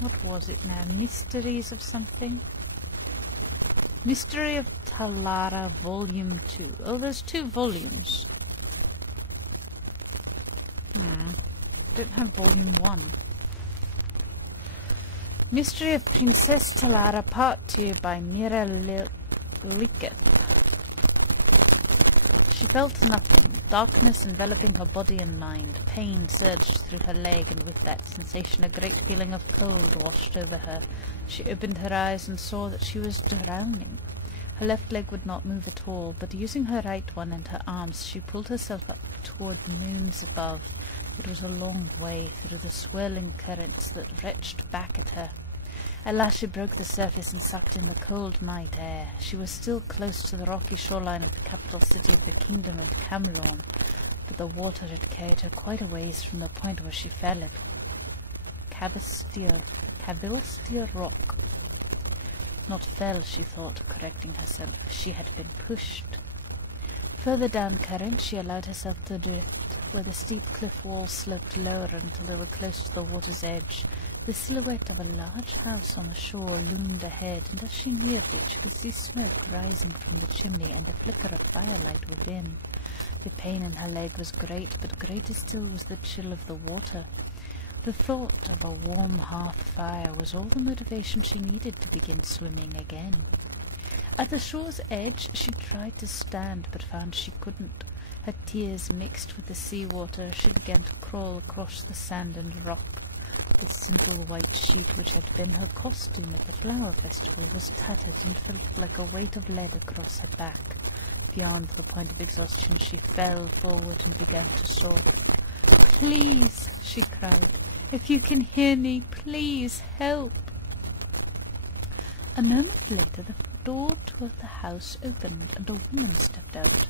What was it now? Mysteries of something? Mystery of Talara, Volume 2. Oh, there's 2 volumes. Don't have Volume 1. Mystery of Princess Talara, Part 2 by Mira Liketh. She felt nothing. Darkness enveloping her body and mind. Pain surged through her leg, and with that sensation a great feeling of cold washed over her. She opened her eyes and saw that she was drowning. Her left leg would not move at all, but using her right one and her arms, she pulled herself up toward the moons above. It was a long way through the swirling currents that retched back at her. At last she broke the surface and sucked in the cold night air. She was still close to the rocky shoreline of the capital city of the kingdom of Camlorn, but the water had carried her quite a ways from the point where she fell at Cavilsteer Rock. Not fell, she thought, correcting herself. She had been pushed. Further down current, she allowed herself to drift, where the steep cliff walls sloped lower until they were close to the water's edge. The silhouette of a large house on the shore loomed ahead, and as she neared it, she could see smoke rising from the chimney and a flicker of firelight within. The pain in her leg was great, but greater still was the chill of the water. The thought of a warm hearth fire was all the motivation she needed to begin swimming again. At the shore's edge, she tried to stand, but found she couldn't. Her tears mixed with the seawater as she began to crawl across the sand and rock. The simple white sheet which had been her costume at the flower festival was tattered and felt like a weight of lead across her back. Beyond the point of exhaustion, she fell forward and began to sob. "Please," she cried, "if you can hear me, please help." A moment later, the door to the house opened, and a woman stepped out.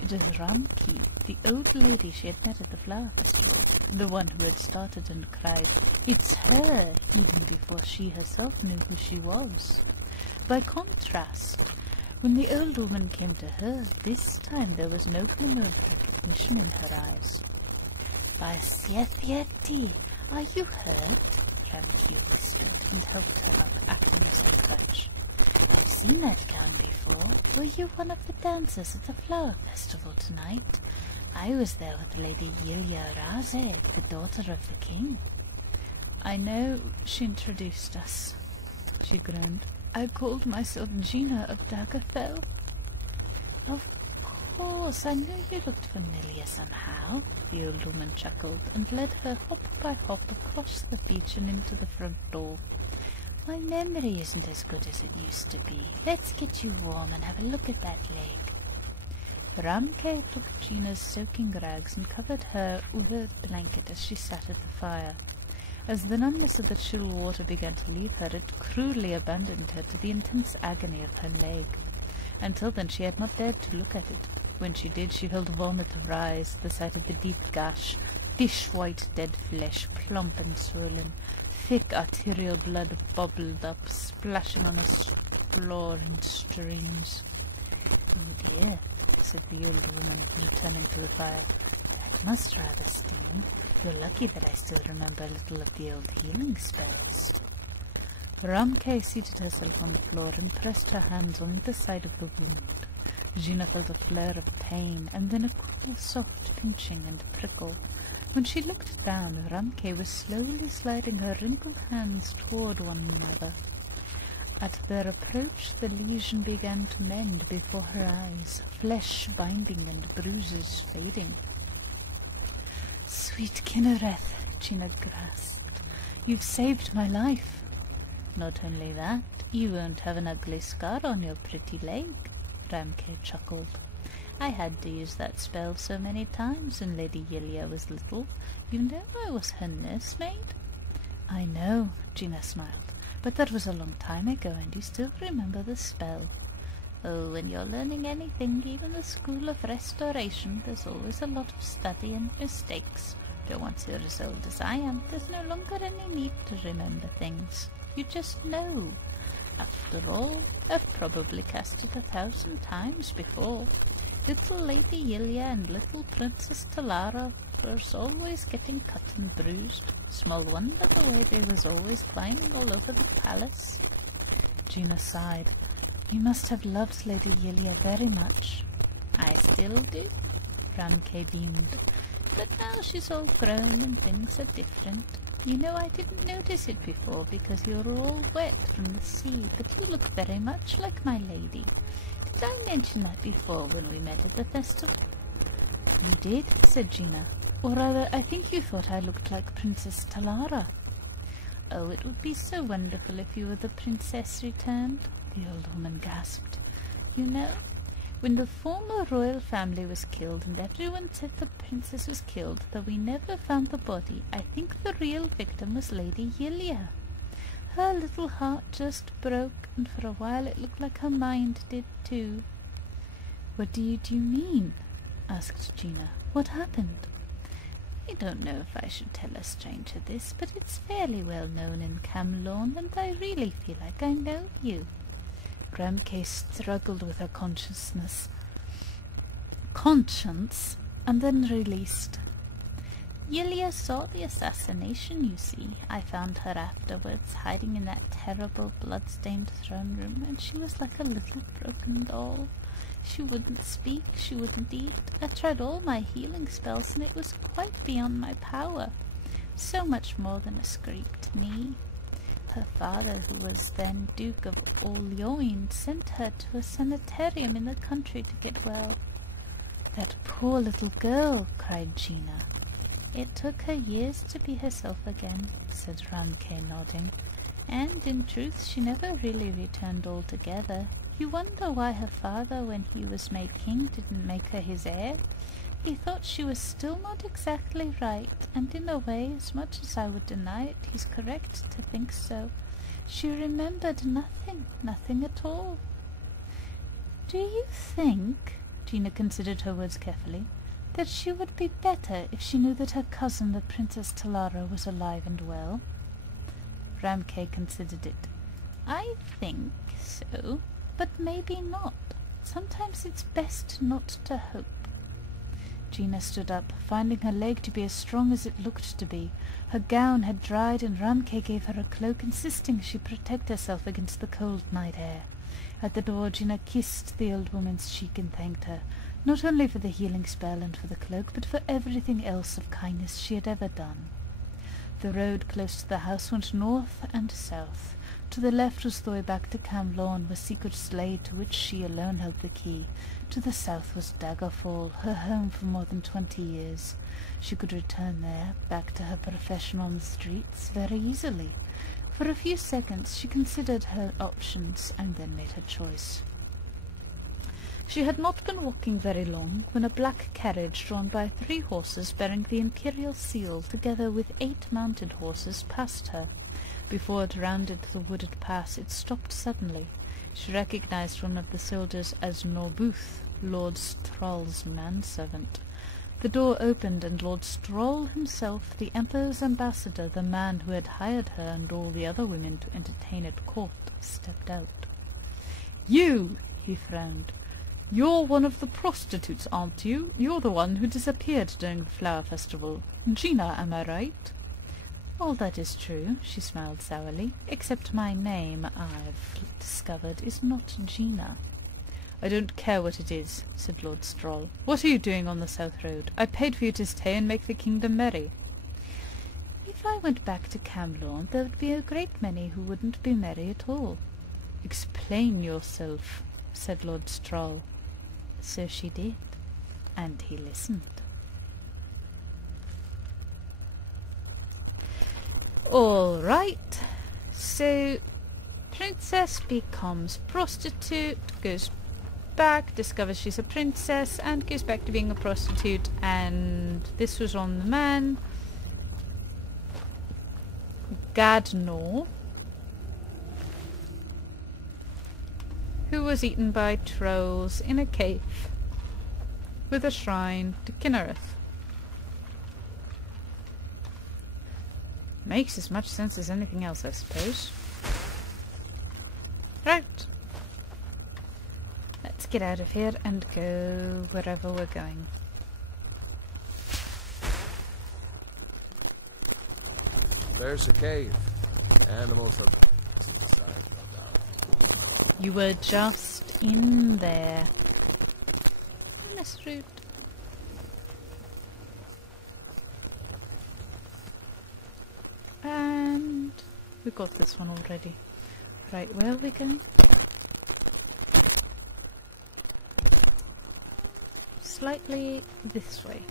It was Ramki, the old lady she had met at the flower festival, the one who had started and cried, "It's her!" even before she herself knew who she was. By contrast, when the old woman came to her, this time there was no glimmer of recognition in her eyes. "Barenziah, are you hurt?" Ramki whispered, and helped her up, acting as her crutch. "I've seen that gown before. Were you one of the dancers at the flower festival tonight? I was there with Lady Yelia Raze, the daughter of the king." "I know," she introduced us. She groaned. "I called myself Gina of Daggerfell." "Of course, I knew you looked familiar somehow," the old woman chuckled, and led her hop by hop across the beach and into the front door. "My memory isn't as good as it used to be. Let's get you warm and have a look at that leg." Ramke took Gina's soaking rags and covered her with a blanket as she sat at the fire. As the numbness of the chill water began to leave her, it cruelly abandoned her to the intense agony of her leg. Until then she had not dared to look at it. When she did, she felt vomit rise at the sight of the deep gash, dish-white dead flesh, plump and swollen. Thick arterial blood bubbled up, splashing on the floor in streams. "Oh dear," said the old woman, returning to the fire. "That must rather sting. You're lucky that I still remember a little of the old healing spells." Ramke seated herself on the floor and pressed her hands on either side of the wound. Gina felt a flare of pain, and then a cool, soft pinching and prickle. When she looked down, Ramke was slowly sliding her wrinkled hands toward one another. At their approach, the lesion began to mend before her eyes, flesh binding and bruises fading. "Sweet Kinnereth," Gina grasped, "you've saved my life." "Not only that, you won't have an ugly scar on your pretty leg," Ramke chuckled. "I had to use that spell so many times when Lady Yelia was little. You know I was her nursemaid." "I know," Gina smiled, "but that was a long time ago, and you still remember the spell." "Oh, when you're learning anything, even the School of Restoration, there's always a lot of study and mistakes. But once you're as old as I am, there's no longer any need to remember things. You just know. After all, I've probably cast it 1,000 times before. Little Lady Yilia and little Princess Talara was always getting cut and bruised. Small wonder the way they was always climbing all over the palace. Gina sighed. You must have loved Lady Yilia very much. I still do, Ramke beamed. But now she's all grown and things are different. You know, I didn't notice it before because you're all wet from the sea, but you look very much like my lady. Did I mention that before when we met at the festival? You did, said Gina. Or rather, I think you thought I looked like Princess Talara. Oh, it would be so wonderful if you were the princess returned, the old woman gasped. You know, when the former royal family was killed and everyone said the princess was killed, though we never found the body, I think the real victim was Lady Yilia. Her little heart just broke, and for a while it looked like her mind did too. What do you mean? Asked Gina. What happened? I don't know if I should tell a stranger this, but it's fairly well known in Camlorn, and I really feel like I know you. Gramke struggled with her conscience, and then released. Yilia saw the assassination, you see. I found her afterwards, hiding in that terrible blood-stained throne room, and she was like a little broken doll. She wouldn't speak, she wouldn't eat. I tried all my healing spells, and it was quite beyond my power. So much more than a scraped knee. Her father, who was then Duke of Olioin, sent her to a sanitarium in the country to get well. That poor little girl, cried Gina. It took her years to be herself again, said Ramke, nodding. And in truth she never really returned altogether. You wonder why her father, when he was made king, didn't make her his heir? He thought she was still not exactly right, and in a way, as much as I would deny it, he's correct to think so. She remembered nothing at all. Do you think, Gina considered her words carefully, that she would be better if she knew that her cousin, the Princess Talara, was alive and well? Ramke considered it. I think so, but maybe not. Sometimes it's best not to hope. Gina stood up, finding her leg to be as strong as it looked to be. Her gown had dried, and Ramke gave her a cloak, insisting she protect herself against the cold night air. At the door, Gina kissed the old woman's cheek and thanked her, not only for the healing spell and for the cloak, but for everything else of kindness she had ever done. The road close to the house went north and south. To the left was the way back to Camlorn, the secret slade to which she alone held the key. To the south was Daggerfall, her home for more than 20 years. She could return there, back to her profession on the streets, very easily. For a few seconds she considered her options and then made her choice. She had not been walking very long when a black carriage drawn by 3 horses bearing the imperial seal, together with 8 mounted horses, passed her. Before it rounded the wooded pass, it stopped suddenly. She recognized one of the soldiers as Norbuth, Lord Stroll's manservant. The door opened, and Lord Stroll himself, the Emperor's ambassador, the man who had hired her and all the other women to entertain at court, stepped out. "You!" he frowned. "You're one of the prostitutes, aren't you? You're the one who disappeared during the flower festival. Gina, am I right?" "All that is true," she smiled sourly, "except my name, I've discovered, is not Gina." "I don't care what it is," said Lord Stroll. "What are you doing on the South Road? I paid for you to stay and make the kingdom merry." "If I went back to Camlorn, there would be a great many who wouldn't be merry at all." "Explain yourself," said Lord Stroll. So she did, and he listened. All right, so princess becomes prostitute, goes back, discovers she's a princess, and goes back to being a prostitute, and this was on the man Gadnor, who was eaten by trolls in a cave with a shrine to Kinnereth. Makes as much sense as anything else, I suppose. Right. Let's get out of here and go wherever we're going. There's a cave. Animals are inside, no doubt. You were just in there. On this route. And we got this one already. Right, where are we going? Slightly this way.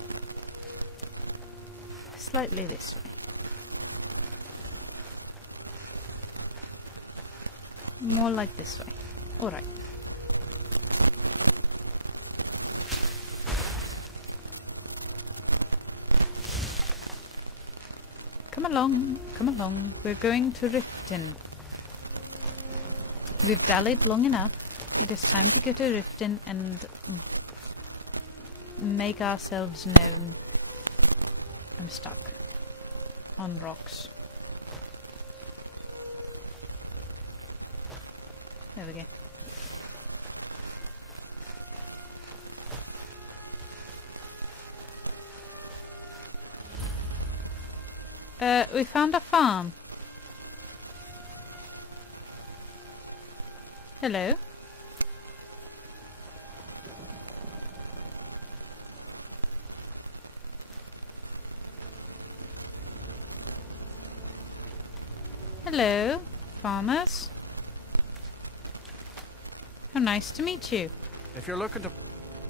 Slightly this way. More like this way. Alright. Come along, come along. We're going to Riften. We've dallied long enough. It is time to go to Riften and make ourselves known. I'm stuck on rocks. There we go. We found a farm. Hello. Hello, farmers. How nice to meet you. If you're looking to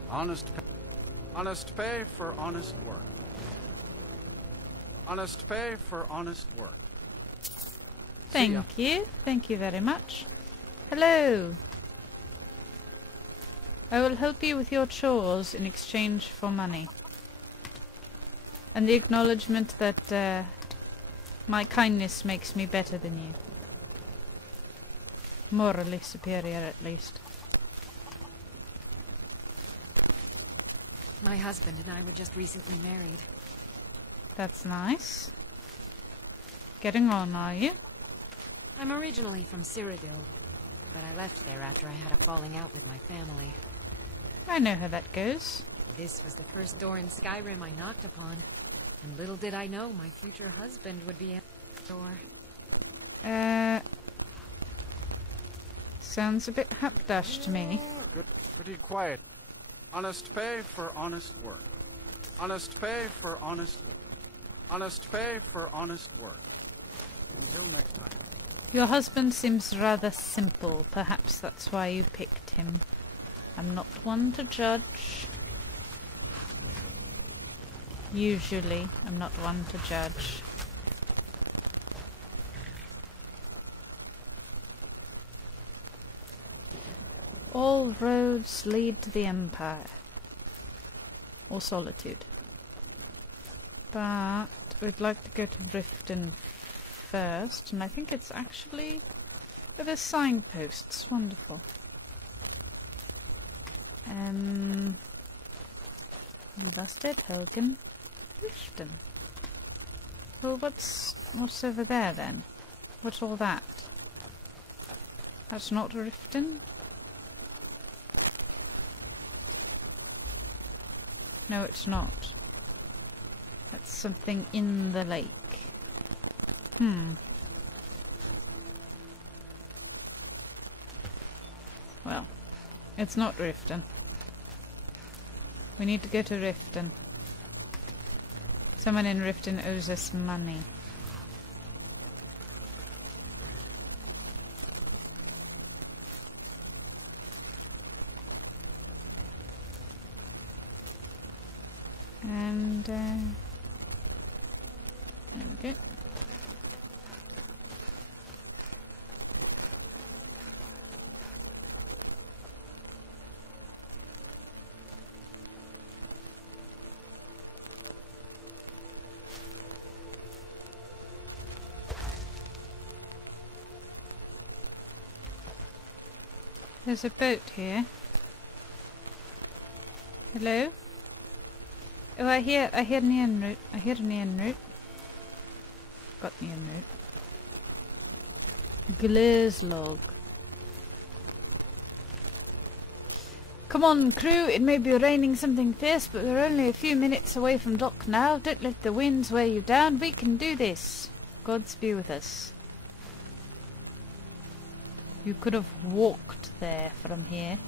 honest pay for honest work. Honest pay for honest work. Thank you. Thank you very much. Hello. I will help you with your chores in exchange for money. And the acknowledgement that my kindness makes me better than you. Morally superior, at least. My husband and I were just recently married. That's nice. Getting on, are you? I'm originally from Ciedeeh, but I left there after I had a falling out with my family. I know how that goes. This was the first door in Skyrim I knocked upon, and little did I know my future husband would be at the door. Sounds a bit hapdash to me. Good, pretty quiet. Honest pay for honest work. Honest pay for honest work. Honest pay for honest work. Until next time. Your husband seems rather simple. Perhaps that's why you picked him. I'm not one to judge. Usually, I'm not one to judge. All roads lead to the Empire. Or Solitude. But we'd like to go to Riften first, and I think it's actually with a signposts. Wonderful. Lusted, Helgen, Riften. Well, what's over there then? What's all that? That's not Riften? No, it's not. That's something in the lake. Well, it's not Riften. We need to go to Riften. Someone in Riften owes us money. And there we go. There's a boat here. Hello? Oh, I hear an en route. I hear an en route. Got the en route. Glazlog. Come on, crew, it may be raining something fierce, but we're only a few minutes away from dock now. Don't let the winds weigh you down. We can do this. Gods be with us. You could have walked there from here.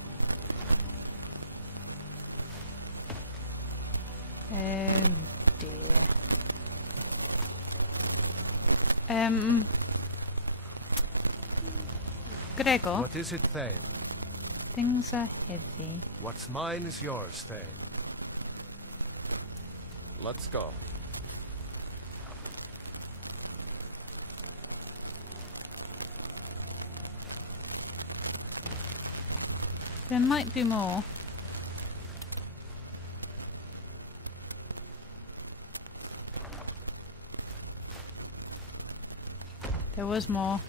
Oh dear. Gregor. What is it, Thane? Things are heavy. What's mine is yours, Thane. Let's go. There might be more. There was more.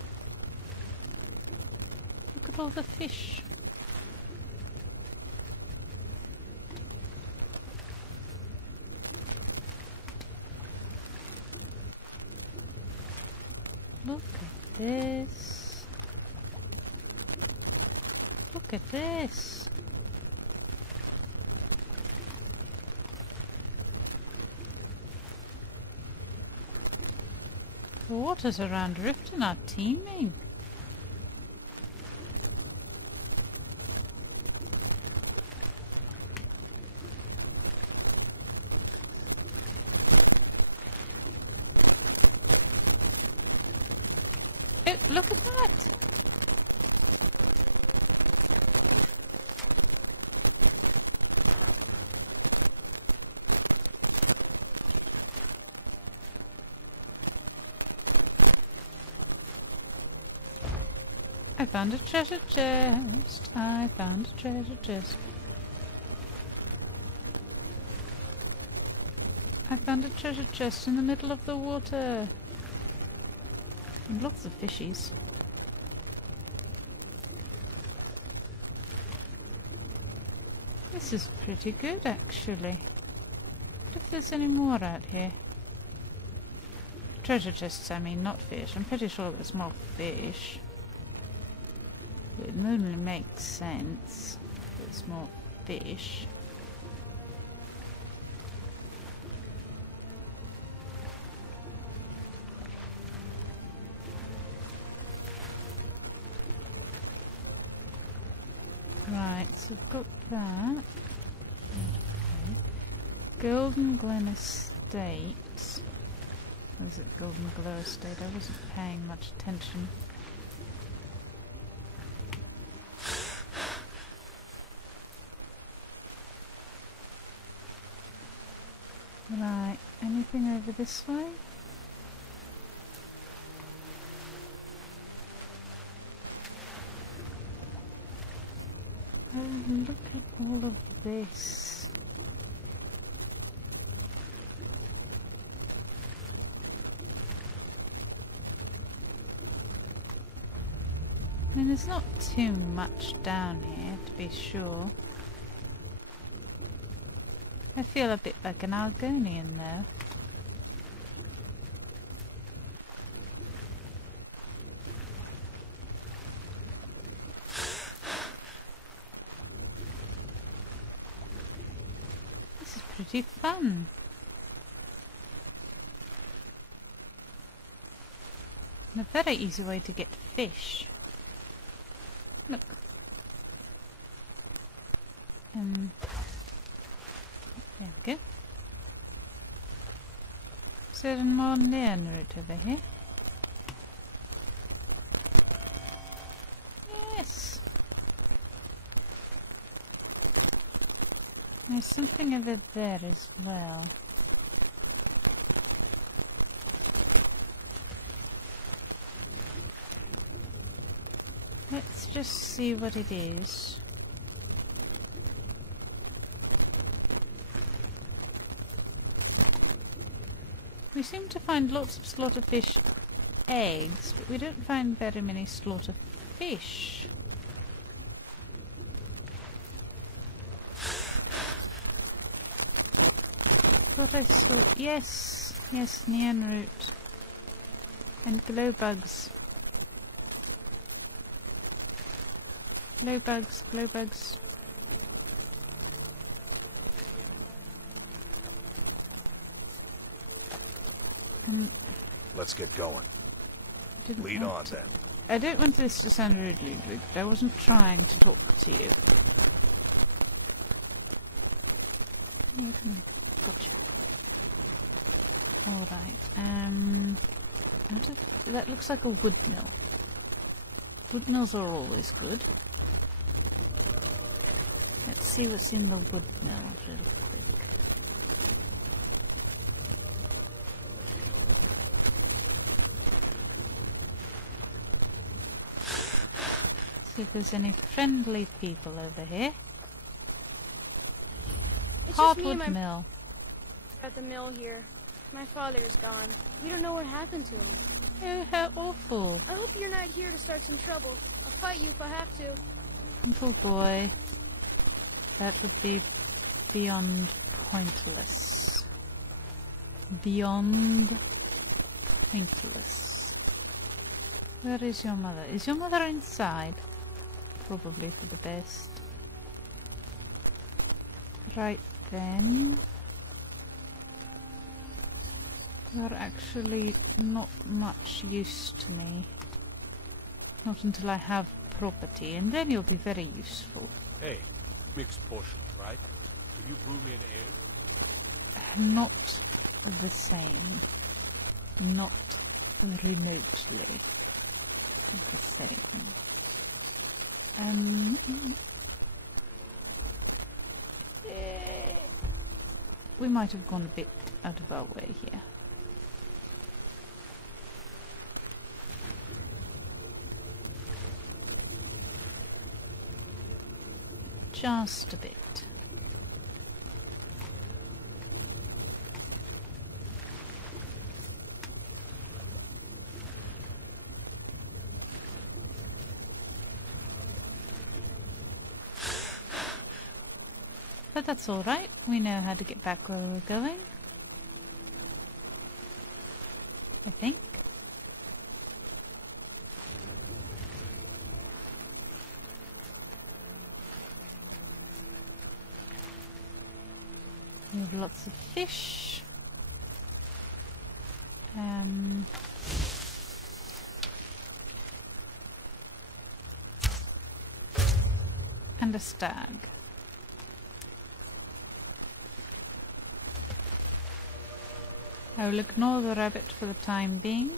Look at all the fish. Look at this. Look at this. The waters around Riften are teeming. Oh, look at that! I found a treasure chest. I found a treasure chest. I found a treasure chest in the middle of the water. And lots of fishies. This is pretty good, actually. What if there's any more out here? Treasure chests, I mean, not fish. I'm pretty sure there's more fish. It normally makes sense. There's more fish. Right, so we've got that. Okay. Golden Glen Estate. Or is it Golden Glow Estate? I wasn't paying much attention. Right, anything over this way? Oh, look at all of this. I mean, there's not too much down here, to be sure. I feel a bit like an Argonian though. This is pretty fun. And a very easy way to get fish. Look. There we go. Is there more route over here? Yes. There's something over there as well. Let's just see what it is. We seem to find lots of slaughterfish eggs, but we don't find very many slaughterfish. Thought I saw... Yes! Yes, neon root. And glow bugs. Glow bugs, glow bugs. Let's get going. Didn't Lead want on, to- then. I don't want this to sound rudely, but I wasn't trying to talk to you. Gotcha. Alright, that looks like a wood mill. Wood mills are always good. Let's see what's in the wood mill real quick. See if there's any friendly people over here. It's just me and Hardwood my mill. at the mill here. My father is gone. We don't know what happened to him. Oh, how awful. I hope you're not here to start some trouble. I'll fight you if I have to. Little boy. That would be beyond pointless. Beyond pointless. Where is your mother? Is your mother inside? Probably for the best. Right then. You're actually not much use to me. Not until I have property, and then you'll be very useful. Hey, mixed potions, right? Can you brew me an ale? Not the same. Not remotely the same. We might have gone a bit out of our way here. Just a bit. But that's alright, we know how to get back where we're going. I think. We have lots of fish. And a stag. I will ignore the rabbit for the time being.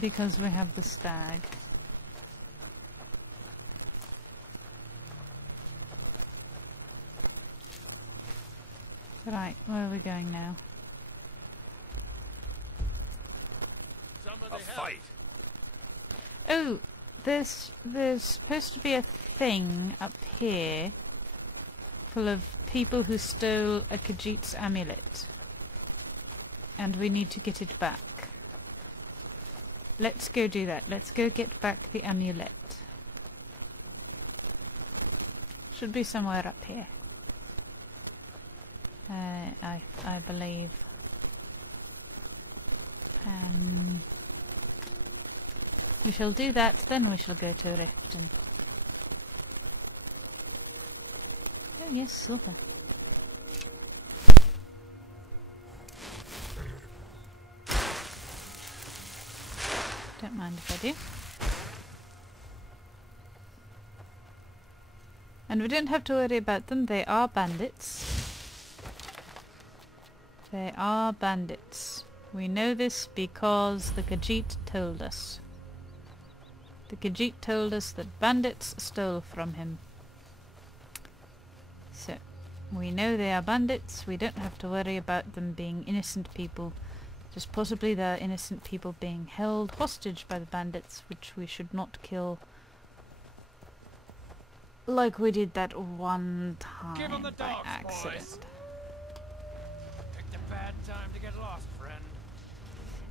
Because we have the stag. Right, where are we going now? A fight! Oh, there's supposed to be a thing up here full of people who stole a Khajiit's amulet. And we need to get it back. Let's go do that. Let's go get back the amulet. Should be somewhere up here. I believe. We shall do that, then we shall go to Riften. Oh yes, silver. Don't mind if I do. And we don't have to worry about them, they are bandits. They are bandits. We know this because the Khajiit told us. The Khajiit told us that bandits stole from him. So, we know they are bandits, we don't have to worry about them being innocent people. Just possibly there are innocent people being held hostage by the bandits, which we should not kill. Like we did that one time Give 'em the by dogs, accident. boys. Picked a bad time to get lost, friend.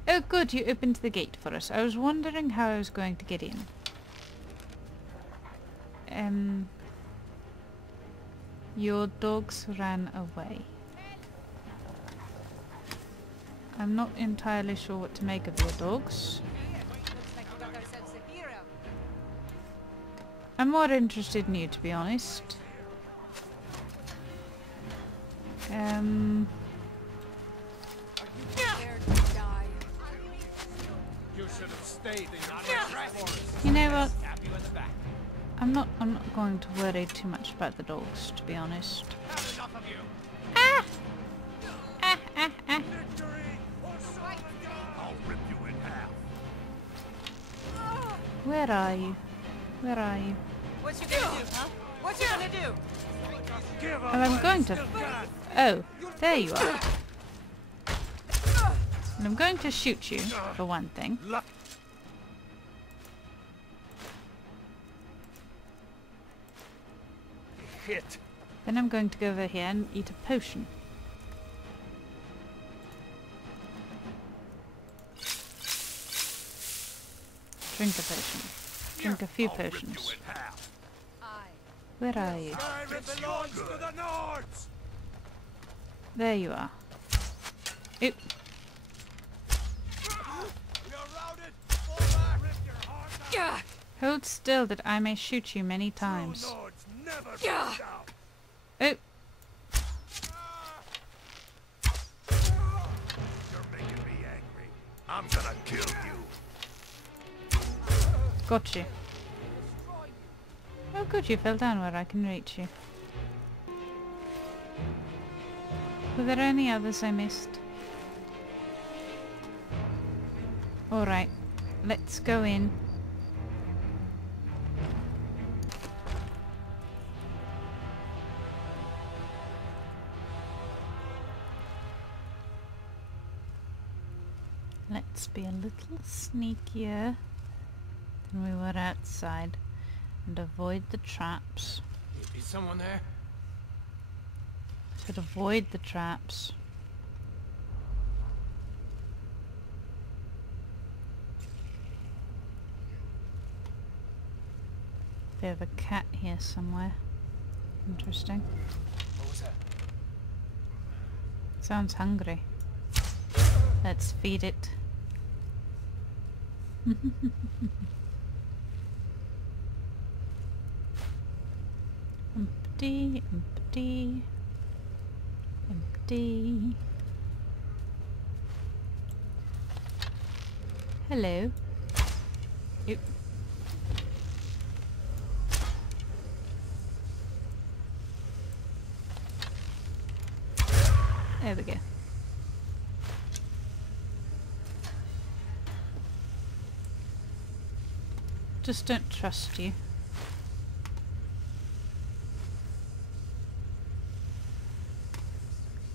Oh good, you opened the gate for us. I was wondering how I was going to get in. Your dogs ran away. I'm not entirely sure what to make of your dogs. I'm more interested in you, to be honest. You should have stayed in your forest. You know what? Stab you in the back. I'm not going to worry too much about the dogs, to be honest. Have enough of you. Ah! Ah, ah, ah. I'll rip you in half. Where are you? Where are you? What you gonna do, huh? What you gonna do? Give up. Oh, I'm going to... Oh, there you are. And I'm going to shoot you, for one thing. Hit. Then I'm going to go over here and eat a potion. Drink a potion. Drink a few potions. Where are you? Skyrim belongs to the Nords. There you are. Oop. You're routed. Fall back. Rip your heart out. Hold still that I may shoot you many times. Nords never back down. Oop. You're making me angry. I'm gonna kill you. Got you. Oh good, you fell down where I can reach you. Were there any others I missed? Alright, let's go in. Let's be a little sneakier than we were outside and avoid the traps. Is someone there? Should avoid the traps. Bit of a cat here somewhere. Interesting. What was that? Sounds hungry. Let's feed it. Empty, empty, empty. Hello. Oop. There we go. Just don't trust you.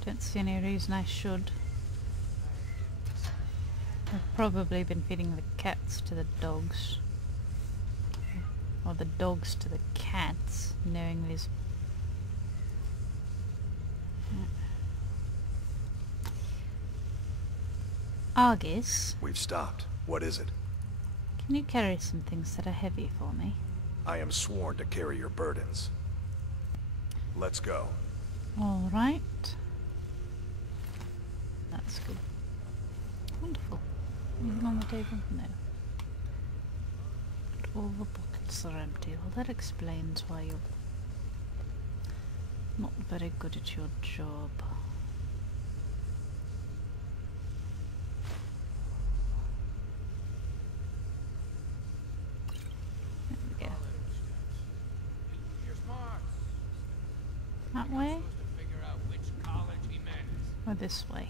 Don't see any reason I should. I've probably been feeding the cats to the dogs. Or the dogs to the cats, knowing these. Argus, We've stopped. What is it? can you carry some things that are heavy for me? I am sworn to carry your burdens. Let's go. Alright. That's good. Wonderful. Anything on the table? No. But all the buckets are empty. Well, that explains why you're not very good at your job. There we go. You're smart. That way? Supposed to figure out which college he meant. Or this way?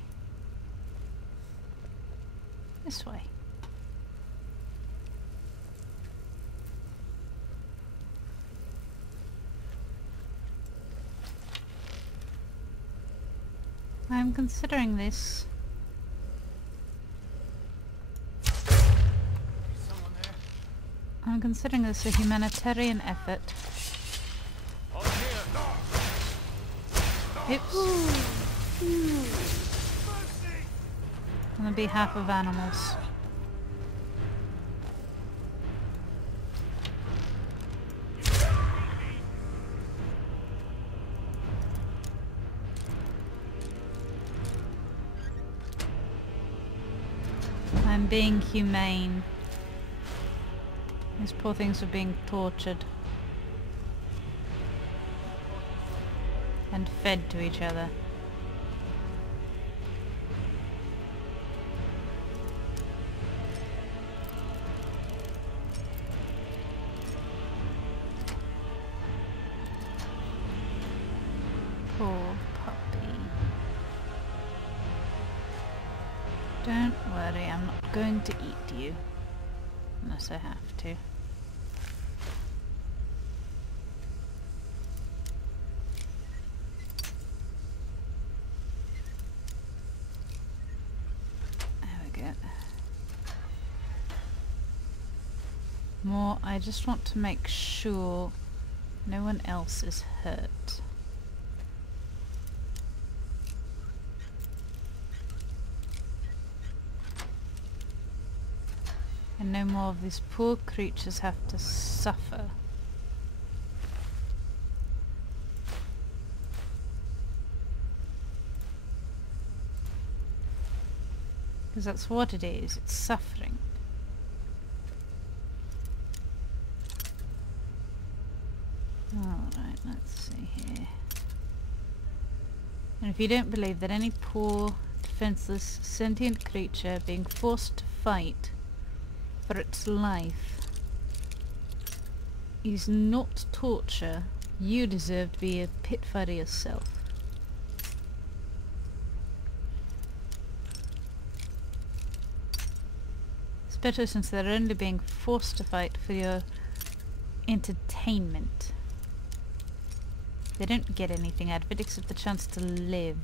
This way. I'm considering this. Is someone there? I'm considering this a humanitarian effort. Oh, here. Oops. On behalf of animals. I'm being humane. These poor things are being tortured. and fed to each other. Poor puppy. Don't worry, I'm not going to eat you. Unless I have to. There we go. More, I just want to make sure no one else is hurt. And no more of these poor creatures have to suffer. Because that's what it is, it's suffering. Alright, let's see here. And if you don't believe that any poor, defenseless, sentient creature being forced to fight for its life is not torture, you deserve to be a pit fighter yourself. Especially since they're only being forced to fight for your entertainment. They don't get anything out of it except the chance to live.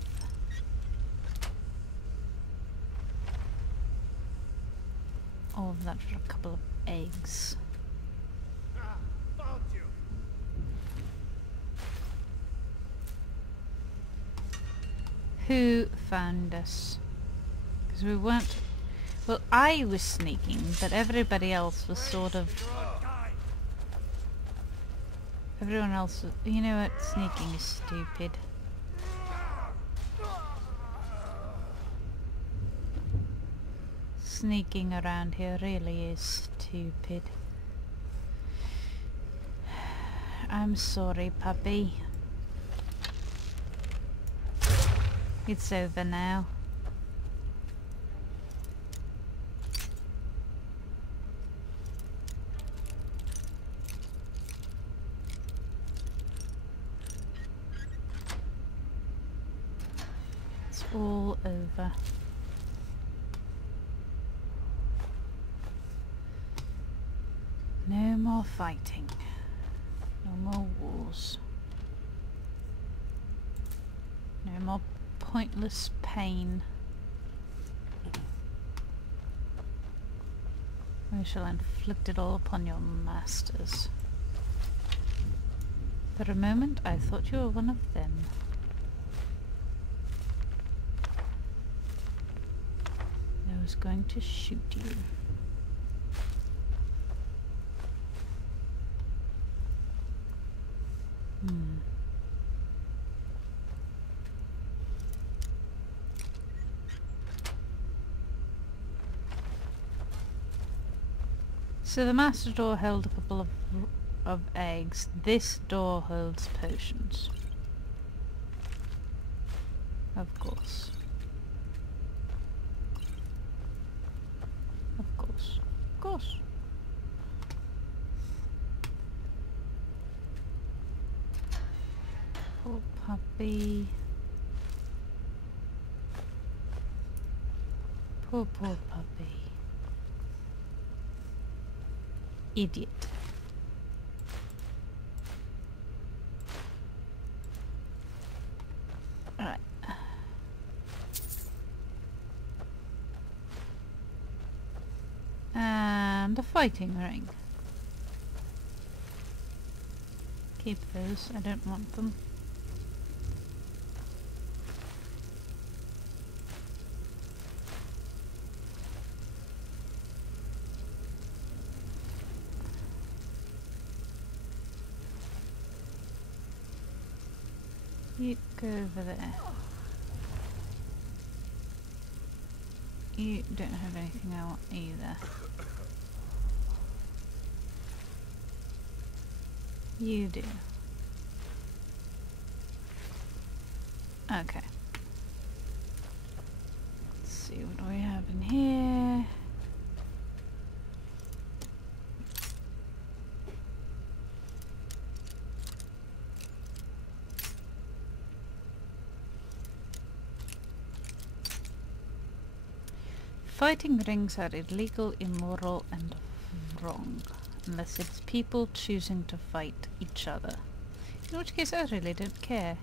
All of that for a couple of eggs. Found you. Who found us? Because we weren't... Well, I was sneaking, but everybody else was sort of... Everyone else was... You know what? Sneaking is stupid. Sneaking around here really is stupid. I'm sorry, puppy. It's over now. It's all over. No more fighting. No more wars. No more pointless pain. We shall inflict it all upon your masters. For a moment I thought you were one of them. I was going to shoot you. So the master door held a couple of eggs. This door holds potions. Of course. Of course. Of course. Poor puppy. Poor puppy. Idiot. Alright. And a fighting ring. Keep those, I don't want them. You go over there. You don't have anything I want either. You do. Okay. Let's see what do we have in here. Fighting rings are illegal, immoral, and wrong, unless it's people choosing to fight each other. In which case I really don't care.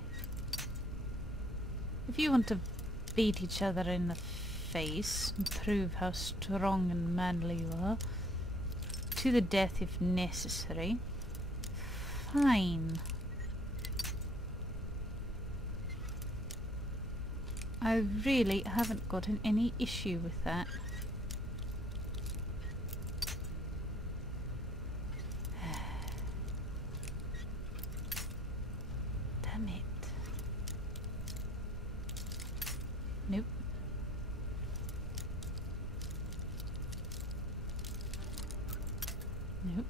If you want to beat each other in the face and prove how strong and manly you are, to the death if necessary, fine. I really haven't gotten any issue with that. Damn it. Nope. Nope.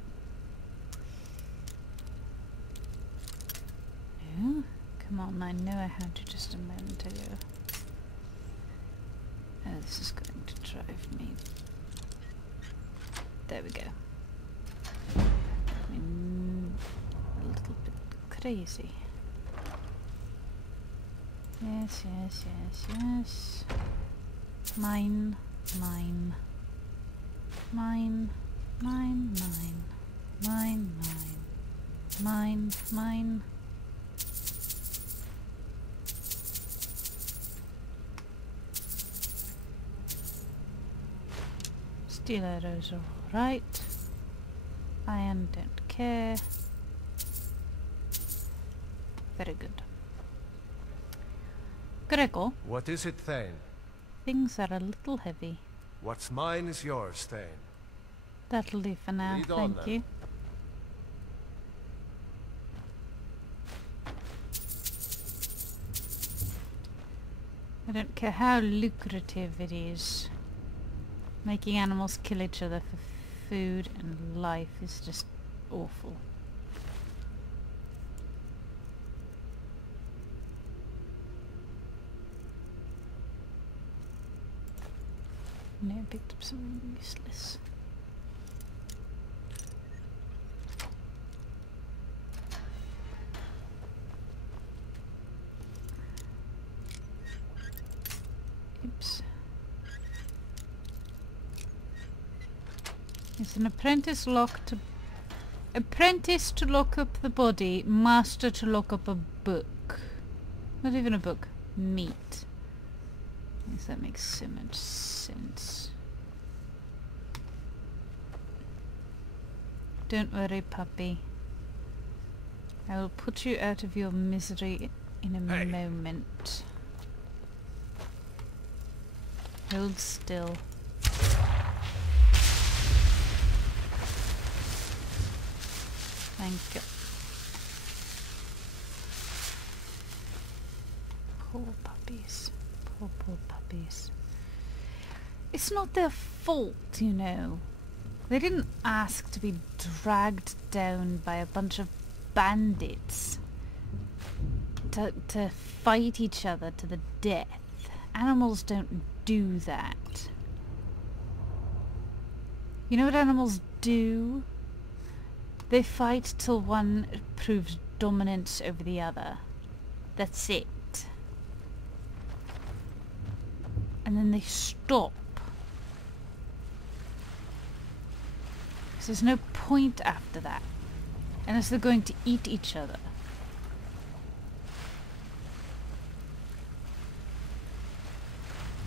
No. Come on, I know I had you just a moment ago. Oh, this is going to drive me. There we go. I mean, a little bit crazy. Yes, yes, yes, yes. Mine, mine. Mine, mine, mine. Mine, mine. Mine, mine. Steel arrows are alright. Iron, don't care. Very good. Gregor, What is it, Thane? things are a little heavy. What's mine is yours, Thane. That'll do for now, Lead on, thank then. you. I don't care how lucrative it is. Making animals kill each other for food and life is just awful. No, I picked up something useless. Oops. It's an apprentice apprentice to lock up the body, master to lock up a book. Not even a book. Meat. I guess that makes so much sense. Don't worry, puppy. I will put you out of your misery in a moment. Hold still. Thank you. Poor puppies. Poor, poor puppies. It's not their fault, you know. They didn't ask to be dragged down by a bunch of bandits to fight each other to the death. Animals don't do that. You know what animals do? They fight till one proves dominance over the other. That's it. And then they stop. Because there's no point after that. Unless they're going to eat each other.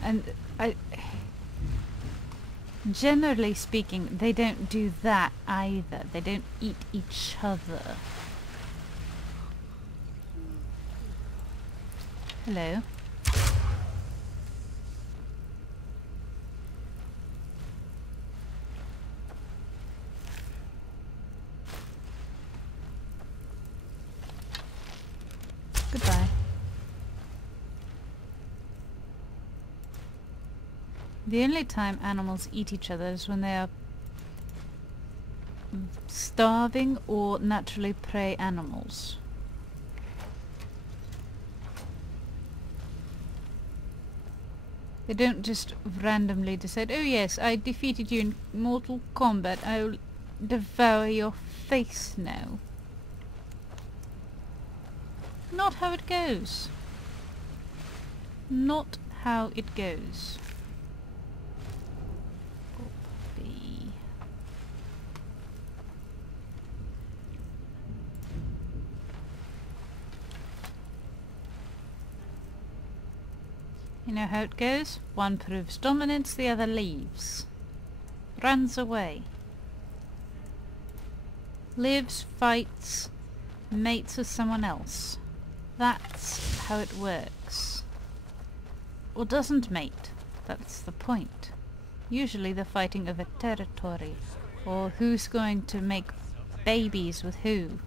And generally speaking, they don't do that either. They don't eat each other. Hello. Goodbye. The only time animals eat each other is when they are starving or naturally prey animals. They don't just randomly decide, oh yes, I defeated you in Mortal Kombat, I will devour your face now. Not how it goes. Not how it goes. Copy. You know how it goes? One proves dominance, the other leaves. Runs away. Lives, fights, mates with someone else. That's how it works. Or doesn't mate. That's the point. Usually they're fighting over territory. Or who's going to make babies with who.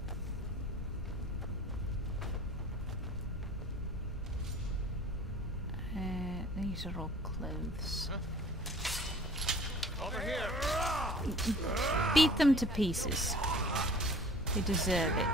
These are all clothes. Over here. Beat them to pieces. They deserve it.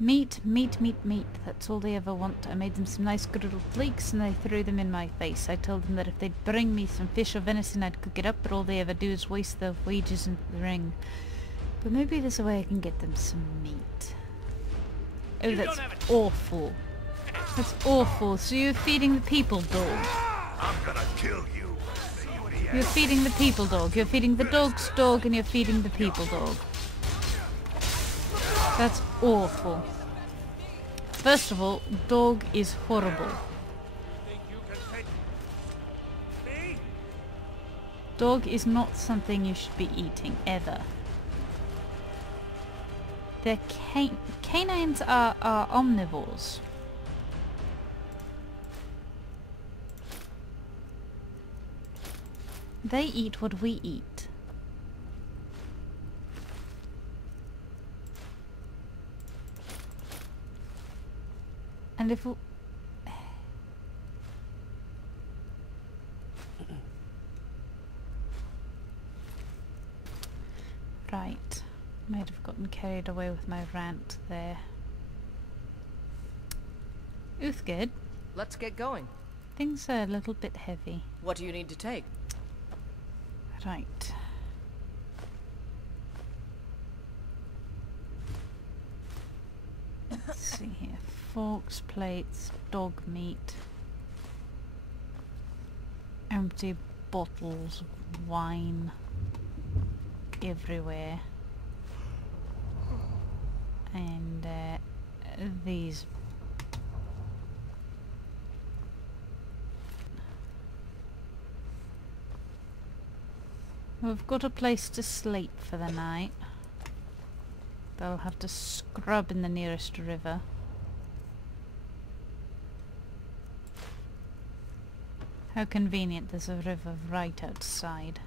Meat, meat, meat, meat. That's all they ever want. I made them some nice griddled flakes and they threw them in my face. I told them that if they'd bring me some fish or venison I'd cook it up, but all they ever do is waste their wages in the ring. But maybe there's a way I can get them some meat. Oh, that's awful. That's awful. So you're feeding the people dog. I'm gonna kill you. You're feeding the people dog. You're feeding the dog's dog and you're feeding the people dog. That's awful. First of all, dog is horrible. Dog is not something you should be eating, ever. They're canines are omnivores. They eat what we eat. And if we... Right. Might have gotten carried away with my rant there. Uthgerd, Let's get going. things are a little bit heavy. What do you need to take? Right. Let's see here. Forks, plates, dog meat. Empty bottles of wine everywhere. And these. We've got a place to sleep for the night. They'll have to scrub in the nearest river. How convenient, there's a river right outside.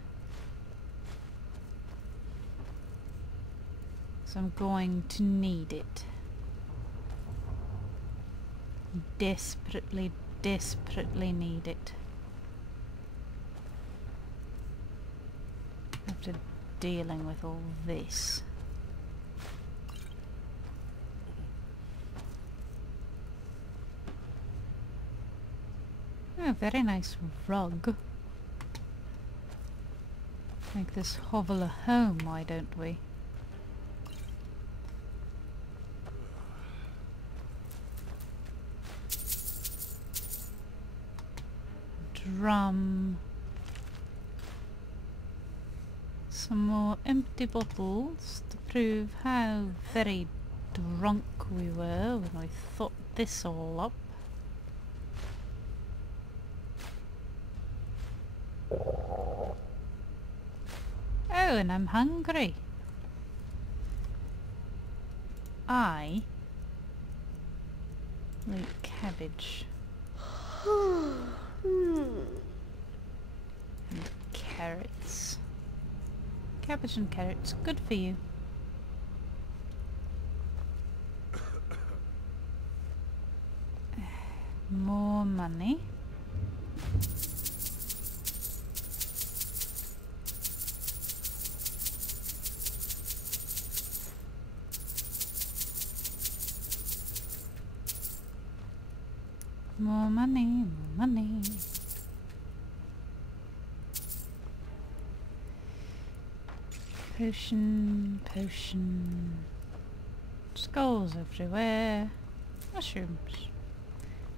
So I'm going to need it. Desperately, desperately need it. After dealing with all this. Oh, very nice rug. Make this hovel a home, why don't we? Drum. Some more empty bottles to prove how very drunk we were when we thought this all up. Oh, and I'm hungry. I like cabbage. And carrots. Cabbage and carrots, good for you. More money. More money, more money. Potion, potion. Skulls everywhere. Mushrooms.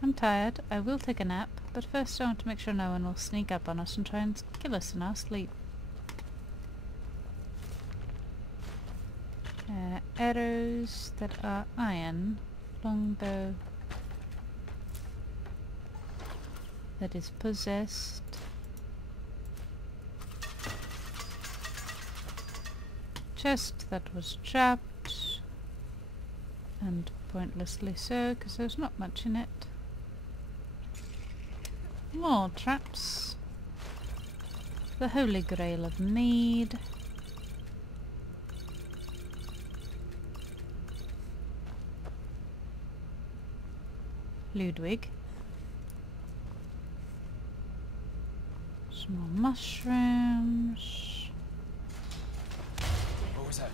I'm tired. I will take a nap, but first I want to make sure no one will sneak up on us and try and kill us in our sleep. Arrows that are iron. Longbow that is possessed. Chest that was trapped. And pointlessly so, because there's not much in it. More traps. The Holy Grail of Need. Ludwig. Some more mushrooms. What was that?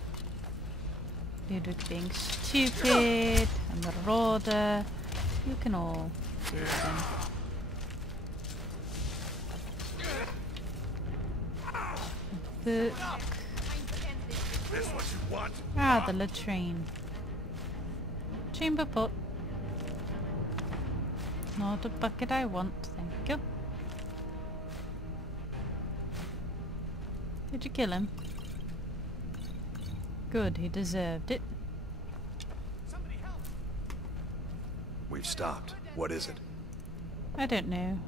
Ludwig being stupid, and the Marauder. You can all do them. Book. This what you want? Ah, the latrine. Chamber pot. Not a bucket I want, thank you. Did you kill him? Good, he deserved it. We've stopped. What is it? I don't know.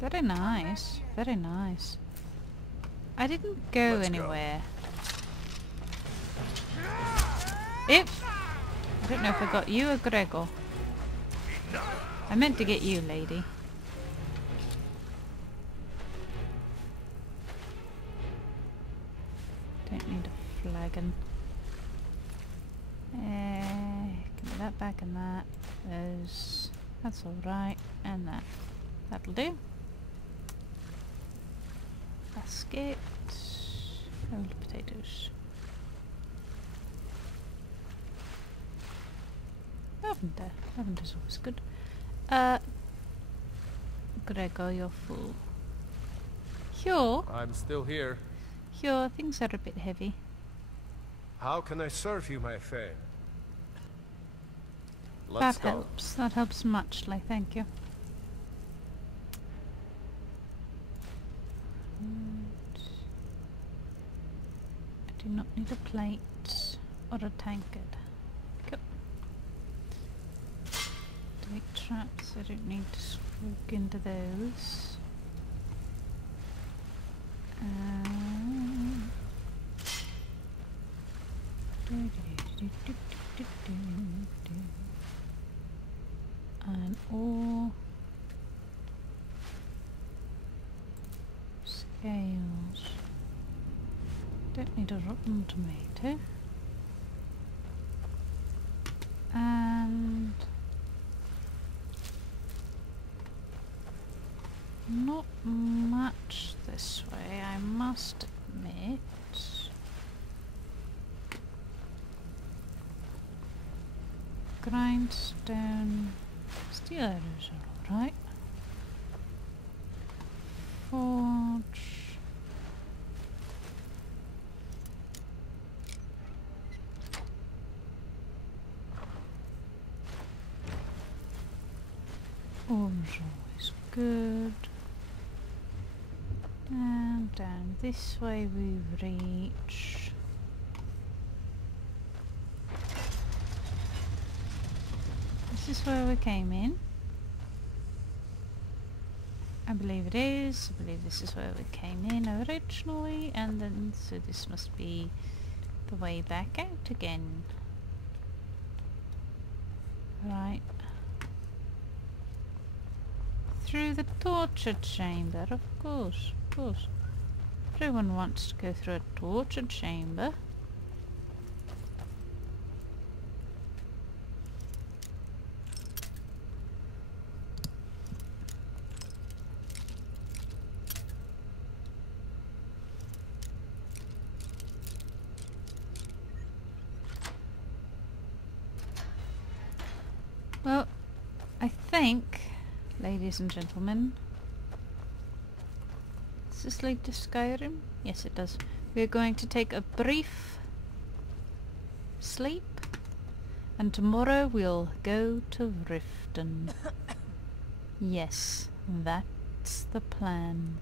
Very nice, very nice. I didn't go Let's anywhere. If I don't know if I got you or Gregor. I meant to get you, lady. Don't need a flagon. Give me that back and that. Those. That's alright. And that. That'll do. Basket. Old potatoes. Lavender. Lavender's always good. Gregor, you're full. Here. I'm still here. Here, things are a bit heavy. How can I serve you, my Thane? That Let's go. helps. That helps muchly, thank you. I do not need a plate or a tankard. Go. Take traps, I don't need to walk into those. And all scales. Don't need a rotten tomato. And not much this way, I must admit. Grindstone, steel arrows are alright. Forge. Ore's always good. And down this way we reach. This is where we came in. I believe it is. I believe this is where we came in originally, and then so this must be the way back out again. Right. Through the torture chamber, of course, of course. Everyone wants to go through a torture chamber. Well, think, ladies and gentlemen, does this lead to Skyrim? Yes, it does. We're going to take a brief sleep, and tomorrow we'll go to Riften. Yes, that's the plan.